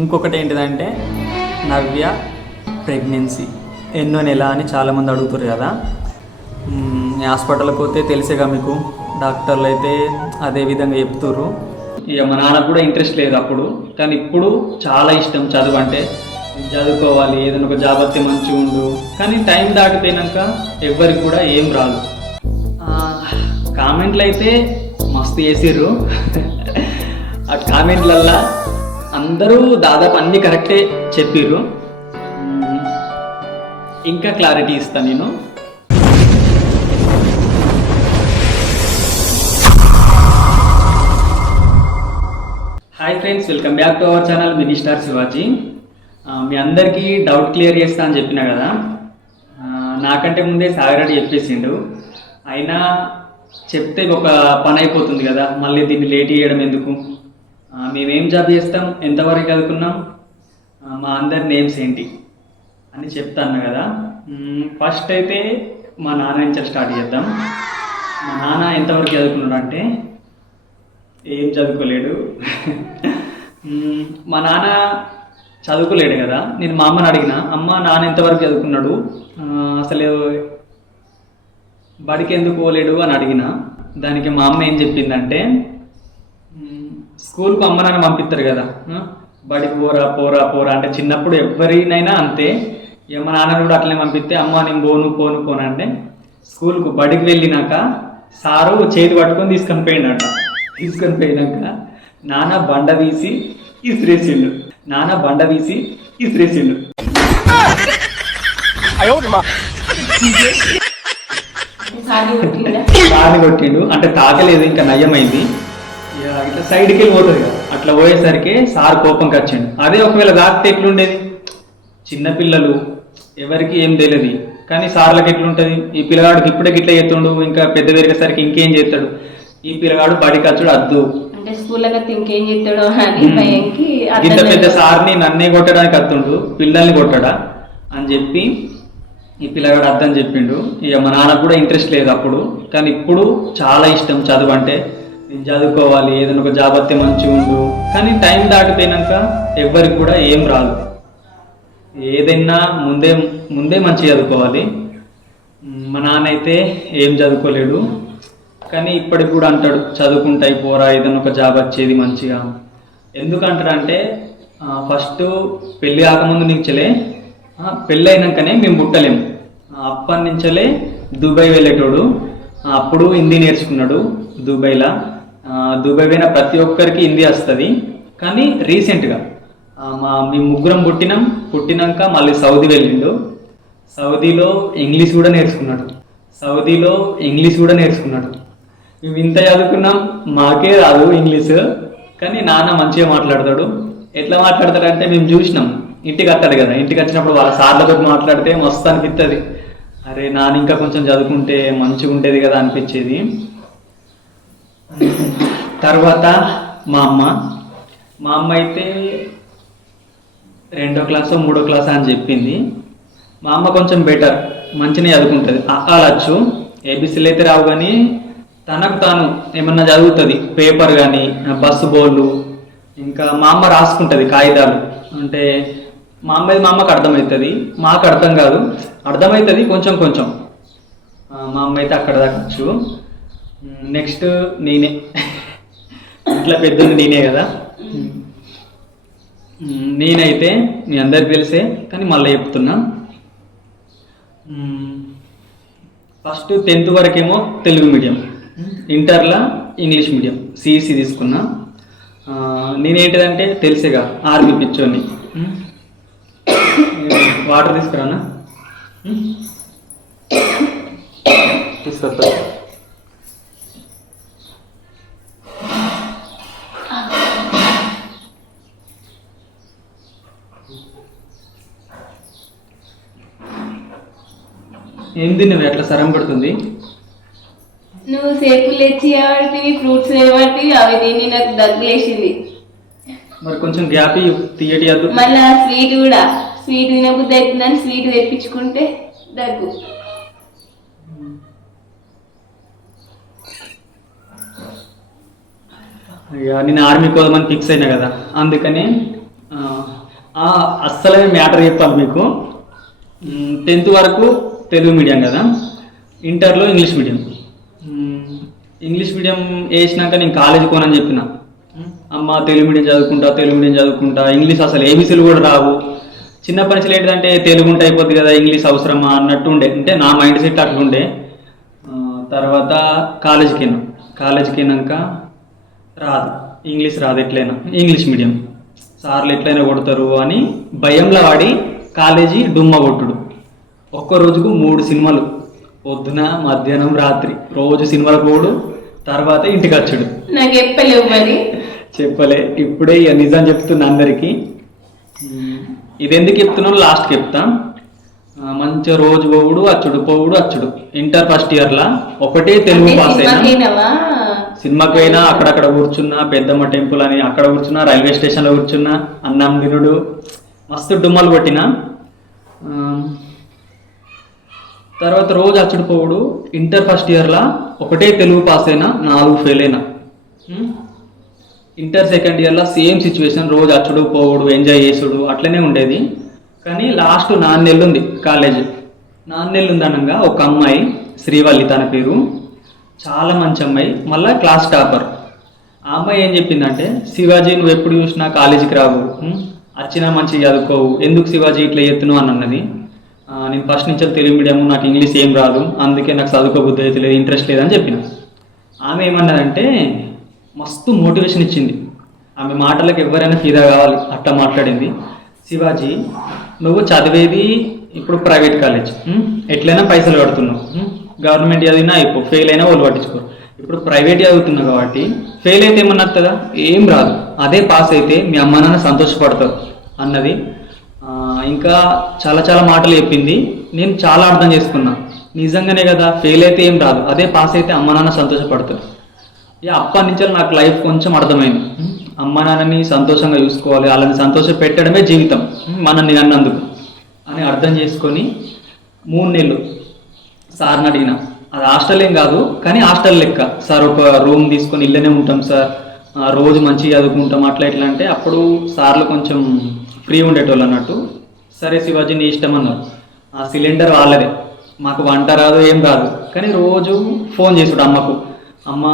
ఇంకొకటి ఏంటిదంటే నవ్య ప్రెగ్నెన్సీ. ఎన్నో నెల అని చాలామంది అడుగుతారు కదా. హాస్పిటల్కి పోతే తెలిసేగా మీకు డాక్టర్లు అయితే అదే విధంగా చెప్తుర్రు. ఇక మా నాన్నకు కూడా ఇంట్రెస్ట్ లేదు అప్పుడు. కానీ ఇప్పుడు చాలా ఇష్టం చదువు అంటే. చదువుకోవాలి ఏదైనా ఒక జాబ్ వస్తే మంచిగా ఉండు. కానీ టైం దాటిపోయినాక ఎవ్వరికి కూడా ఏం రాదు. కామెంట్లు అయితే మస్తు చేసిర్రు. ఆ కామెంట్లల్లా అందరూ దాదాపు అన్ని కరెక్టే చెప్పిర్రు. ఇంకా క్లారిటీ ఇస్తాను నేను. Hi friends welcome back to our channel mini star Shivaji. మీ అందరికీ డౌట్ క్లియర్ చేస్తా అని చెప్పిన కదా? నాకంటే ముందే సాగరెడ్డి చెప్పేసిండు. అయినా చెప్తే ఒక పని అయిపోతుంది కదా మళ్ళీ దీన్ని లేట్ చేయడం ఎందుకు? మేమేం జాబ్ చేస్తాం? ఎంతవరకు చదువుకున్నాం? మా అందరి నేమ్స్ ఏంటి? అని చెప్తాను కదా. ఫస్ట్ అయితే మా నాన్న నుంచి స్టార్ట్ చేద్దాం. మా నాన్న ఎంతవరకు చదువుకున్నాడు అంటే ఏం చదువుకోలేడు. మా నాన్న చదువుకోలేడు కదా. నేను మా అమ్మని అడిగిన అమ్మ నాన్న ఎంతవరకు చదువుకున్నాడు? అసలు బడికి ఎందుకు పోలేడు అని అడిగిన. దానికి మా అమ్మ ఏం చెప్పిందంటే స్కూల్కు అమ్మ నాన్న పంపిస్తారు కదా ఆ, బడికి పోరా పోరా పోరా అంటే చిన్నప్పుడు ఎవరినైనా అంతే. ఇక మా నాన్న కూడా అట్లనే పంపిస్తే అమ్మ నేను పోను పోను పోను అంటే స్కూల్కు బడికి వెళ్ళినాక సారు చేతి పట్టుకొని తీసుకొని పోయిండట తీసుకొని పోయినాక నాన్న బండ తీసి ఇసిరేసిండు. నాన్న బండ తీసి ఇసిరేసిండు. సాగి కొట్టిండా? అంటే తాకలేదు ఇంకా నయ్యమైంది. ఇక ఇట్లా సైడ్కి వెళ్ళిపోతుంది కదా. అట్లా పోయేసరికి సార్ కోపంకి వచ్చిండు అదే ఒకవేళ తాకితే ఎట్లుండేది? చిన్నపిల్లలు ఎవరికి ఏం తెలియదు. కానీ సార్లకు ఎట్లుంటది? ఈ పిల్లగాడికి ఇప్పుడే గిట్ల చేస్తుండు ఇంకా పెద్ద పెరిగేసరికి ఇంకేం చేస్తాడు? ఈ పిల్లగాడు బడికి వచ్చుడు అద్దు. అంటే స్కూల్లో ఇంకేం చేస్తాడో అని. భయంకి ఇంత పెద్ద. సార్ని నన్నే కొట్టడానికి అత్తుండు పిల్లల్ని కొట్టడా? అని చెప్పి ఈ పిల్లగాడు అర్థం చెప్పిండు. ఇక మా నాన్నకు కూడా ఇంట్రెస్ట్ లేదు అప్పుడు. కానీ ఇప్పుడు చాలా ఇష్టం చదువు అంటే. నేను చదువుకోవాలి ఏదైనా ఒక జాబ్ వస్తే మంచిగా ఉండు. కానీ టైం దాటిపోయినాక ఎవ్వరికి కూడా ఏం రాదు. ఏదైనా ముందే ముందే మంచిగా చదువుకోవాలి. మా నాన్న అయితే ఏం చదువుకోలేడు. కానీ ఇప్పటికి కూడా అంటాడు చదువుకుంటా పోరా ఏదైనా ఒక జాబ్ వచ్చేది మంచిగా. ఎందుకు ఫస్ట్ పెళ్ళి కాకముందు నుంచలే పెళ్ళి అయినాకనే మేము పుట్టలేము అప్పటి నుంచలే దుబాయ్ వెళ్ళేటోడు. అప్పుడు హిందీ నేర్చుకున్నాడు దుబాయ్లో. దుబాయ్ పోయిన ప్రతి ఒక్కరికి హిందీ వస్తుంది. కానీ రీసెంట్గా మా మేము ముగ్గురం పుట్టినాం. పుట్టినాక మళ్ళీ సౌదీ వెళ్ళిండు. సౌదీలో ఇంగ్లీష్ కూడా నేర్చుకున్నాడు. సౌదీలో ఇంగ్లీష్ కూడా నేర్చుకున్నాడు. మేము ఇంత చదువుకున్నాం మాకే రాదు ఇంగ్లీష్. కానీ నాన్న మంచిగా మాట్లాడతాడు. ఎట్లా మాట్లాడతాడంటే మేము చూసినాం. ఇంటికి వస్తాడు కదా. ఇంటికి వచ్చినప్పుడు వాళ్ళ సార్లతో మాట్లాడితే మస్తు అనిపిస్తుంది అరే నాన్న ఇంకా కొంచెం చదువుకుంటే మంచిగా ఉండేది కదా అనిపించేది. తర్వాత మా అమ్మ. మా అమ్మ అయితే రెండో క్లాస్ మూడో క్లాస్ అని చెప్పింది. మా అమ్మ కొంచెం బెటర్ మంచినే చదువుకుంటుంది. అక్కాలచ్చు ఏబీసీలు అయితే రావు కానీ తనకు తాను ఏమన్నా చదువుతుంది పేపర్ కానీ బస్సు బోర్డు ఇంకా మా అమ్మ రాసుకుంటుంది కాగితాలు. అంటే మా అమ్మది మా అమ్మకి అర్థమవుతుంది. మాకు అర్థం కాదు అర్థమవుతుంది కొంచెం కొంచెం. మా అమ్మ అయితే అక్కడ దాకచ్చు నెక్స్ట్ నేనే. ఇంట్లో పెద్దది నేనే కదా. నేనైతే మీ అందరికి తెలిసే కానీ మళ్ళీ చెప్తున్నా. ఫస్ట్ టెన్త్ వరకేమో తెలుగు మీడియం. ఇంటర్లో ఇంగ్లీష్ మీడియం సిఈసి తీసుకున్నా. నేనేంటిదంటే తెలిసేగా ఆర్మీ పిచ్చోని. వాటర్ తీసుకురానా. తీసుకొస్తా. ఏం తిన్నవి? అట్లా సరం పడుతుంది. నువ్వు సేపులు తెచ్చి ఏవాడివి ఫ్రూట్స్ ఏవాడివి అవి తిని నాకు దగ్గులేసింది. మరి కొంచెం గ్యాప్ తీయటి మళ్ళా స్వీట్ కూడా స్వీట్ తినబుద్ధి అవుతుందని స్వీట్ తెప్పించుకుంటే దగ్గు. ఇక నేను ఆర్మీ కోదమని ఫిక్స్ అయినా కదా? అందుకని అస్సలే మ్యాటర్ చెప్పాలి మీకు. టెన్త్ వరకు తెలుగు మీడియం కదా? ఇంటర్లో ఇంగ్లీష్ మీడియం. ఇంగ్లీష్ మీడియం వేసినాక నేను కాలేజీ పోనని చెప్పిన. అమ్మ తెలుగు మీడియం చదువుకుంటా తెలుగు మీడియం చదువుకుంటా ఇంగ్లీష్ అసలు ఏబీసీలు కూడా రావు. చిన్నప్పటి నుంచి ఏంటంటే తెలుగు ఉంటే అయిపోద్ది కదా ఇంగ్లీష్ అవసరమా అన్నట్టు ఉండే. అంటే నా మైండ్ సెట్ అట్లుండే తర్వాత కాలేజీకి వెళ్ళాం కాలేజీకి వెళ్ళాక రాదు. ఇంగ్లీష్ రాదు ఎట్లయినా. English medium. సార్లు ఎట్లయినా కొడతారు అని భయంలో వాడి కాలేజీ డుమ్మ కొట్టుడు. ఒక్క రోజుకు మూడు సినిమాలు. పొద్దున మధ్యాహ్నం రాత్రి. రోజు సినిమాలకు పోడు తర్వాత ఇంటికి వచ్చాడు. నాకు చెప్పలేవు మరి. చెప్పలే. ఇప్పుడే ఇక నిజం చెప్తున్నా అందరికి. ఇది ఎందుకు చెప్తున్నాను లాస్ట్ చెప్తా. మంచిగా రోజు పోవుడు అచ్చుడు పోవుడు అచ్చుడు ఇంటర్ ఫస్ట్ ఇయర్ లా ఒకటే తెలుగు పాస్ అయినా? సినిమాకి పోయినా అక్కడక్కడ కూర్చున్నా పెద్దమ్మ టెంపుల్ అని అక్కడ కూర్చున్నా రైల్వే స్టేషన్లో కూర్చున్నా అన్నం తినుడు మస్తు డుమ్మలు కొట్టిన. తర్వాత రోజు అచ్చుడు పోవుడు. ఇంటర్ ఫస్ట్ ఇయర్లో ఒకటే తెలుగు పాస్ అయినా నాలుగు ఫెయిల్ అయినా. ఇంటర్ సెకండ్ ఇయర్లో సేమ్ సిచ్యువేషన్. రోజు అచ్చుడు పోవుడు ఎంజాయ్ చేసుడు అట్లనే ఉండేది. కానీ లాస్ట్ నాన్నెల్లు ఉంది కాలేజ్. నాన్నెల్లు ఉందనగా ఉంది ఒక అమ్మాయి శ్రీవల్లి తన పేరు. చాలా మంచి అమ్మాయి మళ్ళీ క్లాస్ టాపర్. ఆ అమ్మాయి ఏం చెప్పిందంటే శివాజీ నువ్వు ఎప్పుడు చూసినా కాలేజీకి రావు. వచ్చినా మంచిగా చదువుకోవు. ఎందుకు శివాజీ ఇట్లా ఎత్తును అని అన్నది. నేను ఫస్ట్ నుంచి తెలుగు మీడియం నాకు ఇంగ్లీష్ ఏం రాదు అందుకే నాకు చదువుకోబుద్ధి అయితే లేదు ఇంట్రెస్ట్ లేదని చెప్పిన. ఆమె ఏమన్నదంటే మస్తు మోటివేషన్ ఇచ్చింది. ఆమె మాటలకు ఎవరైనా ఫీదా కావాలి అట్లా మాట్లాడింది. శివాజీ నువ్వు చదివేది ఇప్పుడు ప్రైవేట్ కాలేజ్ ఎట్లయినా పైసలు కడుతున్నావు గవర్నమెంట్ చదివినా అయిపో ఫెయిల్ అయినా వాళ్ళు పట్టించుకోరు ఇప్పుడు ప్రైవేట్ చదువుతున్నావు కాబట్టి ఫెయిల్ అయితే ఏమన్నా వస్తుందా ఏం రాదు. అదే పాస్ అయితే మీ అమ్మ నాన్న సంతోషపడతారు అన్నది ఇంకా చాలా చాలా మాటలు చెప్పింది. నేను చాలా అర్థం చేసుకున్నా. నిజంగానే కదా ఫెయిల్ అయితే ఏం రాదు. అదే పాస్ అయితే అమ్మ నాన్న సంతోషపడతారు. ఇక అప్పటి నుంచి నాకు లైఫ్ కొంచెం అర్థమైంది. అమ్మ నాన్నని సంతోషంగా చూసుకోవాలి. వాళ్ళని సంతోష పెట్టడమే జీవితం. మనల్ని అన్నందుకు అని అర్థం చేసుకొని మూడు నెలలు సార్ని అడిగిన. అది హాస్టల్ ఏం కాదు కానీ హాస్టల్ లెక్క. సార్ ఒక రూమ్ తీసుకొని ఇల్లనే ఉంటాం సార్. రోజు మంచిగా చదువుకుంటాం అట్లా ఇట్లా అంటే అప్పుడు సార్లు కొంచెం ఫ్రీ ఉండేటోళ్ళు అన్నట్టు సరే శివాజీ నీ ఇష్టం అన్నారు ఆ సిలిండర్ వాళ్ళదే. మాకు వంట రాదు ఏం రాదు. కానీ రోజు ఫోన్ చేసుడు అమ్మకు. అమ్మ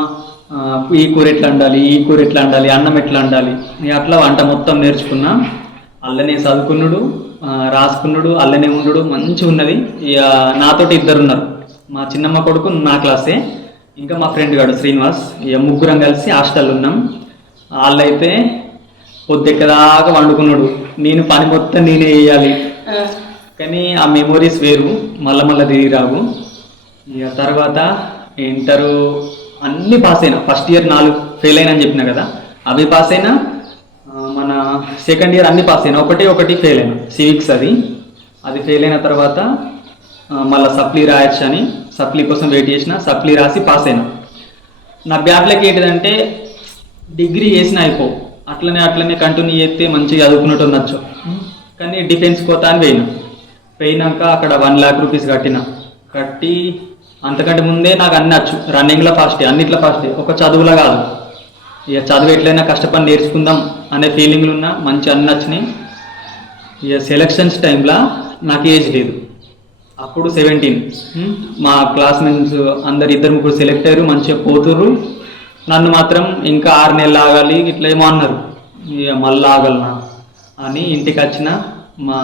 ఈ కూర ఎట్లా వండాలి ఈ కూర ఎట్లా వండాలి అన్నం ఎట్లా వండాలి? ఇక అట్లా వంట మొత్తం నేర్చుకున్నా. అల్లనే చదువుకున్నాడు రాసుకున్నాడు అల్లనే ఉండడు. మంచిగా ఉన్నది. ఇక నాతోటి ఇద్దరు ఉన్నారు మా చిన్నమ్మ కొడుకు నా క్లాసే. ఇంకా మా ఫ్రెండ్ గాడు శ్రీనివాస్. ఇక ముగ్గురం కలిసి హాస్టల్ ఉన్నాం. వాళ్ళైతే పొద్దెక్కదాకా వండుకున్నాడు. నేను పని మొత్తం నేనే వేయాలి కానీ ఆ మెమోరీస్ వేరు. మళ్ళా మళ్ళీ తిరిగి రావు. ఇక తర్వాత ఇంటరు అన్ని పాస్ అయినా. ఫస్ట్ ఇయర్ నాలుగు ఫెయిల్ అయినా అని చెప్పిన కదా. అవి పాస్ అయినా మన సెకండ్ ఇయర్ అన్ని పాస్ అయినా. ఒకటి ఒకటి ఫెయిల్ అయినా. సివిక్స్ అది. అది ఫెయిల్ అయిన తర్వాత మళ్ళా సప్లీ రాయొచ్చు అని సప్లీ కోసం వెయిట్ చేసిన సప్లీ రాసి పాస్ అయినా. నా బ్యాక్లకి ఏంటిదంటే డిగ్రీ చేసిన అయిపో. అట్లనే అట్లనే కంటిన్యూ చేస్తే మంచిగా చదువుకున్నట్టు ఉండొచ్చు. కానీ డిఫెన్స్ కోత అని పోయినా. పోయినాక అక్కడ వన్ ల్యాక్ రూపీస్ కట్టిన. కట్టి అంతకంటే ముందే నాకు అన్ని వచ్చు. రన్నింగ్లో ఫాస్టే అన్నిట్లో ఫాస్టే ఒక చదువులా కాదు. ఇక చదువు ఎట్లయినా కష్టపడి నేర్చుకుందాం అనే ఫీలింగ్లు ఉన్నా మంచి అన్ని నచ్చినాయి ఇక సెలక్షన్స్ టైంలో నాకు ఏజ్ లేదు. అప్పుడు సెవెంటీన్ మా క్లాస్మేట్స్ అందరు ఇద్దరు ముగ్గురు సెలెక్ట్ అయ్యారు మంచిగా పోతుర్రు. నన్ను మాత్రం ఇంకా ఆరు నెలలు ఆగాలి ఇట్లా ఏమో అన్నారు. ఇక మళ్ళీ ఆగలనా? అని ఇంటికి వచ్చిన మా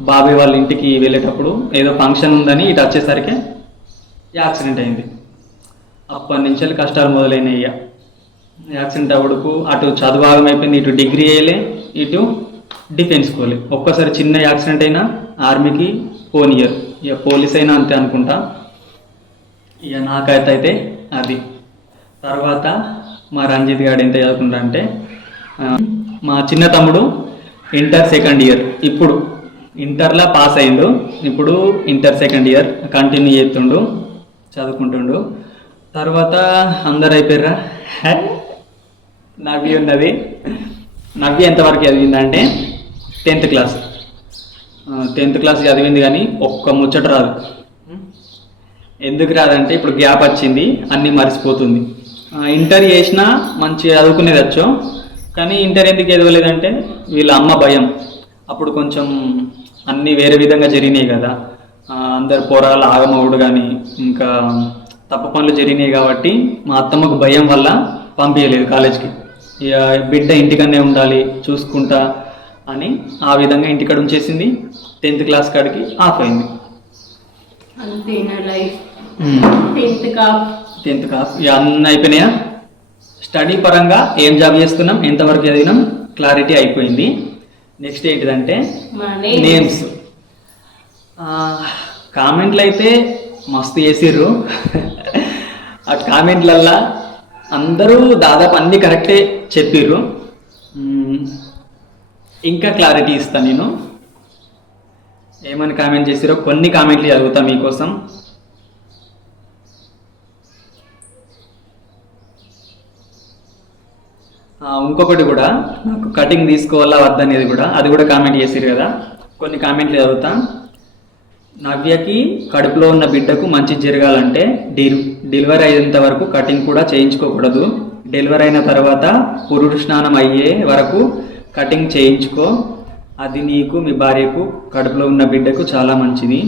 బాబాయ్ వాళ్ళ ఇంటికి వెళ్ళేటప్పుడు ఏదో ఫంక్షన్ ఉందని ఇటు వచ్చేసరికి యాక్సిడెంట్ అయింది. అప్పటి నుంచి వెళ్ళి కష్టాలు మొదలైనవి ఇక. యాక్సిడెంట్ అవ్వడుకు అటు చదువు ఆగమైపోయింది ఇటు డిగ్రీ వేయలే ఇటు డిఫెన్స్ కోలే. ఒక్కసారి చిన్న యాక్సిడెంట్ అయినా ఆర్మీకి పోనియర్. ఇక పోలీస్ అయినా అంతే అనుకుంటా. ఇక నాకైతే అయితే అది. తర్వాత మా రంజిత్ గారు ఎంత చదువుకుంటా అంటే మా చిన్న తమ్ముడు ఇంటర్ సెకండ్ ఇయర్ ఇప్పుడు ఇంటర్లో పాస్ అయిండు ఇప్పుడు ఇంటర్ సెకండ్ ఇయర్ కంటిన్యూ చేస్తుండు చదువుకుంటుండు. తర్వాత అందరు అయిపోయారా నవ్వి ఉన్నది. నవ్వి ఎంతవరకు చదివిందంటే టెన్త్ క్లాస్. టెన్త్ క్లాస్ చదివింది కానీ ఒక్క ముచ్చట రాదు. ఎందుకు రాదంటే ఇప్పుడు గ్యాప్ వచ్చింది అన్నీ మర్చిపోతుంది. ఇంటర్ చేసినా మంచి చదువుకునేది వచ్చు కానీ ఇంటర్ ఎందుకు ఎదవలేదంటే వీళ్ళ అమ్మ భయం. అప్పుడు కొంచెం అన్నీ వేరే విధంగా జరిగినాయి కదా. అందరు పోరాలు ఆగమవుడు కానీ ఇంకా తప్పు పనులు జరిగినాయి కాబట్టి మా అత్తమ్మకు భయం వల్ల పంపించలేదు కాలేజ్కి. ఇక బిడ్డ ఇంటికనే ఉండాలి చూసుకుంటా అని ఆ విధంగా ఇంటికాడ ఉంచేసింది. టెన్త్ క్లాస్ కాడికి ఆఫ్ అయింది. అంతే నా లైఫ్. Tenth tenth class. ఇక అన్నీ అయిపోయినాయా? స్టడీ పరంగా ఏం జాబ్ చేస్తున్నాం? ఎంతవరకు చదివినాం? క్లారిటీ అయిపోయింది. నెక్స్ట్ ఏంటిదంటే నేమ్స్. కామెంట్లు అయితే మస్తు చేసిర్రు. ఆ కామెంట్లల్లా అందరూ దాదాపు అన్ని కరెక్టే చెప్పిర్రు. ఇంకా క్లారిటీ ఇస్తాను నేను. ఏమని కామెంట్ చేసిరో? కొన్ని కామెంట్లు చదువుతా మీకోసం. ఇంకొకటి కూడా నాకు కటింగ్ తీసుకోవాలా వద్దనేది కూడా అది కూడా కామెంట్ చేసిరు కదా. కొన్ని కామెంట్లు చదువుతా. నవ్యకి కడుపులో ఉన్న బిడ్డకు మంచి జరగాలంటే డెలి డెలివరీ అయ్యేంత వరకు కటింగ్ కూడా చేయించుకోకూడదు. డెలివరీ అయిన తర్వాత పురుడు స్నానం అయ్యే వరకు కటింగ్ చేయించుకో. అది నీకు మీ భార్యకు కడుపులో ఉన్న బిడ్డకు చాలా మంచిది.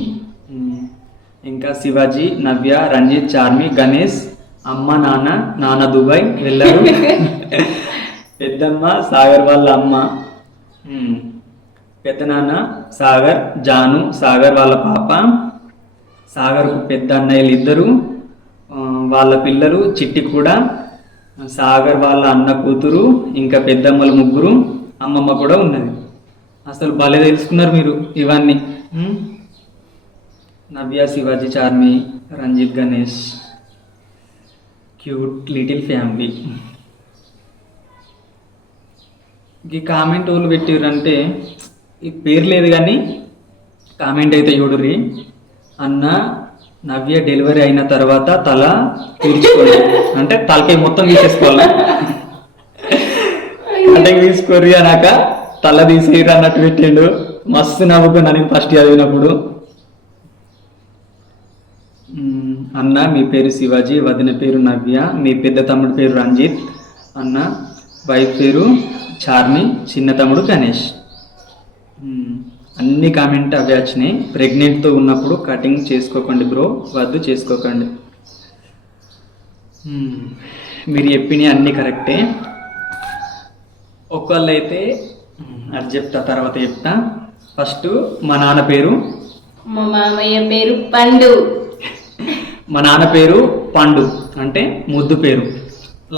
ఇంకా శివాజీ నవ్య రంజిత్ చార్మి గణేష్ అమ్మ నాన్న నాన్న దుబాయ్ వెళ్ళారు. పెద్దమ్మ సాగర్ వాళ్ళ అమ్మ. పెద్దనాన్న సాగర్ జాను సాగర్ వాళ్ళ పాప. సాగర్కు పెద్ద అన్నయ్యలు ఇద్దరు. వాళ్ళ పిల్లలు చిట్టి కూడా. సాగర్ వాళ్ళ అన్న కూతురు ఇంకా పెద్దమ్మలు ముగ్గురు. అమ్మమ్మ కూడా ఉన్నది. అసలు భలే తెలుసుకున్నారు మీరు ఇవన్నీ. Navya Shivaji Charmi Ranjith Ganesh. Cute little family. ఈ కామెంట్ వాళ్ళు పెట్టిర్రంటే ఈ పేరు లేదు కానీ కామెంట్ అయితే చూడుర్రి. అన్న నవ్య డెలివరీ అయిన తర్వాత తల తీర్చుకోండి అంటే తలకి మొత్తం తీసేసుకోవాలి? అంటే తీసుకోర్రి అన్నాక తల తీసేయరు అన్నట్టు పెట్టిండు. మస్తు నవ్వుకున్నా నేను ఫస్ట్ చదివినప్పుడు. అన్న మీ పేరు శివాజీ వదిన పేరు నవ్య మీ పెద్ద తమ్ముడు పేరు రంజిత్. అన్న వైఫ్ పేరు చార్మి చిన్న తమ్ముడు గణేష్. అన్ని కామెంట్ అవే వచ్చినాయి. ప్రెగ్నెంట్తో ఉన్నప్పుడు కటింగ్ చేసుకోకండి బ్రో వద్దు చేసుకోకండి. మీరు చెప్పినవి అన్నీ కరెక్టే. ఒకళ్ళైతే అది చెప్తా తర్వాత చెప్తా. ఫస్ట్ మా నాన్న పేరు? మా మామయ్య పేరు పండు. మా నాన్న పేరు పండు అంటే ముద్దు పేరు.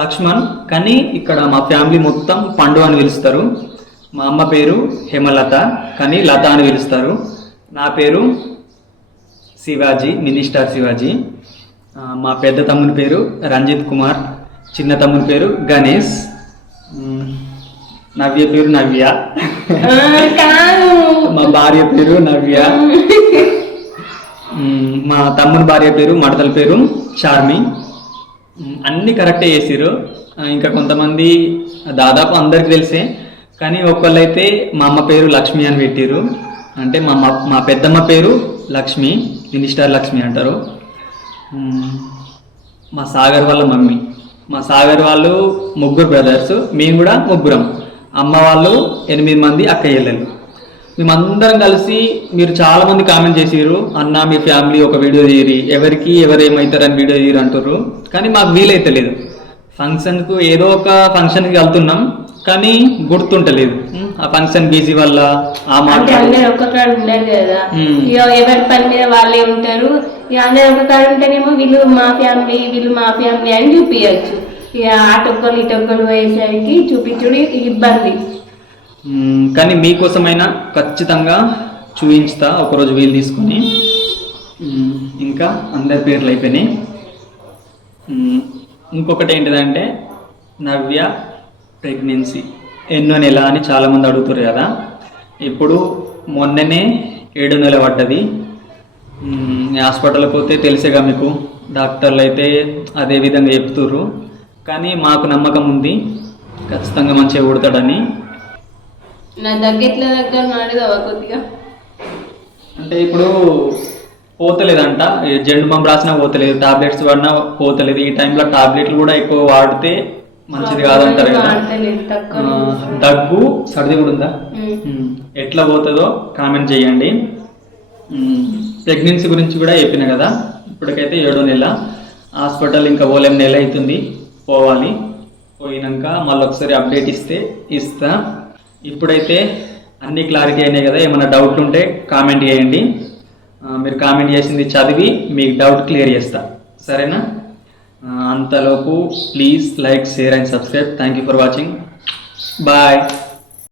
లక్ష్మణ్ కానీ ఇక్కడ మా ఫ్యామిలీ మొత్తం పండు అని పిలుస్తారు. మా అమ్మ పేరు హేమలత కానీ లత అని పిలుస్తారు. నా పేరు శివాజీ మినిస్టర్ శివాజీ. మా పెద్ద తమ్ముని పేరు రంజిత్ కుమార్ చిన్న తమ్ముని పేరు గణేష్. నవ్య పేరు నవ్య. మా భార్య పేరు నవ్య. మా తమ్ముని భార్య పేరు మడతల పేరు చార్మి. అన్ని కరెక్టే చేసిర్రు. ఇంకా కొంతమంది దాదాపు అందరికి తెలిసే. కానీ ఒకళ్ళైతే మా అమ్మ పేరు లక్ష్మి అని పెట్టిర్రు. అంటే మా మా పెద్దమ్మ పేరు లక్ష్మి మినిస్టర్ లక్ష్మి అంటారు. మా సాగర్ వాళ్ళ మమ్మీ. మా సాగర్ వాళ్ళు ముగ్గురు బ్రదర్స్ మేము కూడా ముగ్గురం. అమ్మ వాళ్ళు ఎనిమిది మంది అక్క చెల్లెలు. మేమందరం కలిసి మీరు చాలా మంది కామెంట్ చేసిర్రు అన్న మీ ఫ్యామిలీ ఒక వీడియో తీయరి ఎవరికి ఎవరు ఏమవుతారని వీడియో తీయరు అంటారు కానీ మాకు వీలైతే లేదు. ఫంక్షన్కు ఏదో ఒక ఫంక్షన్కి వెళ్తున్నాం కానీ గుర్తుంటలేదు. ఆ ఫంక్షన్ బిజీ వల్ల ఆ మాట అందరు ఒక్క కాడ ఉండరు కదా. ఎవరి పని మీద వాళ్ళే ఉంటారు. అందరు ఒక కాడ ఉంటేనేమో వీళ్ళు మా ఫ్యామిలీ వీళ్ళు మా ఫ్యామిలీ అని చూపించచ్చు ఇక అటొక్కరు ఇటొక్కరు పోయేసరికి చూపించుడు ఇబ్బంది. కానీ మీకోసమైనా ఖచ్చితంగా చూపించుతా ఒకరోజు వీలు తీసుకొని. ఇంకా అందరి పేర్లు అయిపోయినాయి. ఇంకొకటి ఏంటిదంటే నవ్య ప్రెగ్నెన్సీ. ఎన్నో నెల అని చాలామంది అడుగుతారు కదా. ఇప్పుడు మొన్ననే ఏడు నెల పడ్డది. హాస్పిటల్కి పోతే తెలిసేగా మీకు డాక్టర్లు అయితే అదే విధంగా చెప్తుర్రు. కానీ మాకు నమ్మకం ఉంది ఖచ్చితంగా మంచిగా పుడతాడని నా దగ్గర కొద్దిగా? అంటే ఇప్పుడు పోతలేదంట. జెండు బాంబు రాసినా పోతలేదు టాబ్లెట్స్ వాడినా పోతలేదు. ఈ టైంలో టాబ్లెట్లు కూడా ఎక్కువ వాడితే మంచిది కాదంటారు కదా. దగ్గు సర్ది కూడా ఉందా? ఎట్లా పోతుందో కామెంట్ చేయండి. ప్రెగ్నెన్సీ గురించి కూడా చెప్పిన కదా. ఇప్పటికైతే ఏడో నెల. హాస్పిటల్ ఇంకా ఓలేం నెల అవుతుంది. పోవాలి. పోయినాక మళ్ళీ ఒకసారి అప్డేట్ ఇస్తే ఇస్తా. ఇప్పుడైతే అన్ని క్లారిటీ అయినాయి కదా ఏమైనా డౌట్లు ఉంటే కామెంట్ చేయండి. మీరు కామెంట్ చేసింది చదివి మీకు డౌట్ క్లియర్ చేస్తా. సరేనా? అంతలోపు please like share and subscribe thank you for watching bye